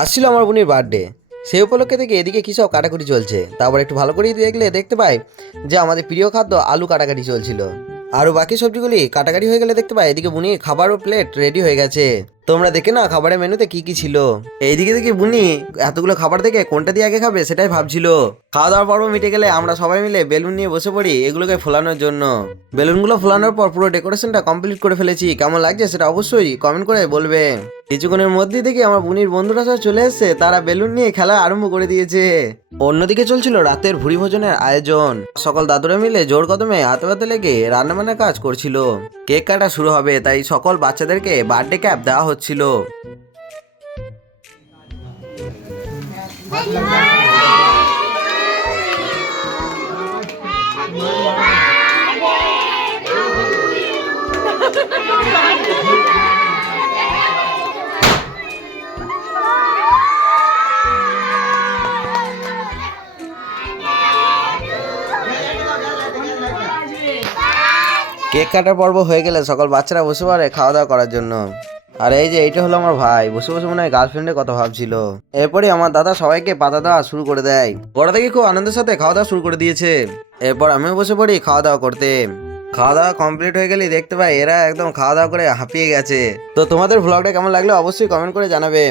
আসছিল আমার বোনের বার্থডে, সেই উপলক্ষে থেকে এদিকে কী সব কাটাকুটি চলছে। তারপর একটু ভালো করেই দেখতে পাই যে আমাদের প্রিয় খাদ্য আলু কাটাকাটি চলছিল। আরও বাকি সবজিগুলি কাটাকাটি হয়ে গেলে দেখতে পাই এদিকে বুনি খাবার ও প্লেট রেডি হয়ে গেছে। তোমরা দেখে না খাবারের মেনুতে কি কি ছিল। এইদিকে দেখি বুনি এতগুলো খাবার থেকে কোনটা দিয়ে আগে খাবে সেটাই ভাবছিল। খাওয়া দাওয়ার পর্ব মিটে গেলে আমরা সবাই মিলে বেলুন নিয়ে বসে পড়ি এগুলোকে ফোলানোর জন্য। বেলুনগুলো ফোলানোর পর পুরো ডেকোরেশনটা কমপ্লিট করে ফেলেছি। কেমন লাগছে সেটা অবশ্যই কমেন্ট করে বলবে। কিছুক্ষণের মধ্যেই দেখি আমার বুনির বন্ধুরা সব চলে এসছে, তারা বেলুন নিয়ে খেলা আরম্ভ করে দিয়েছে। অন্যদিকে চলছিল রাতের ভুরি ভোজনের আয়োজন। সকল দাদুরা মিলে জোর কদমে হাতে হাতে লেগে রান্নাবান্নার কাজ করছিল। কেক কাটা শুরু হবে, তাই সকল বাচ্চাদেরকে বার্থডে ক্যাপ দেওয়া হচ্ছিল। কেক কাটার পর্ব হয়ে গেলে সকল বাচ্চারা বসে পড়ে খাওয়া দাওয়া করার জন্য। আর এই যে এইটা হলো আমার ভাই, বসে বসে মনে হয় গার্লফ্রেন্ডের কথা ভাবছিল। এরপরে আমার দাদা সবাইকে পাতা দেওয়া শুরু করে দেয়। ওরা দেখি খুব আনন্দের সাথে খাওয়া দাওয়া শুরু করে দিয়েছে। এরপর আমিও বসে পড়ি খাওয়া দাওয়া করতে। খাওয়া দাওয়া কমপ্লিট হয়ে গেলেই দেখতে পাই এরা একদম খাওয়া দাওয়া করে হাঁপিয়ে গেছে। তো তোমাদের ভ্লগটা কেমন লাগলো অবশ্যই কমেন্ট করে জানাবে।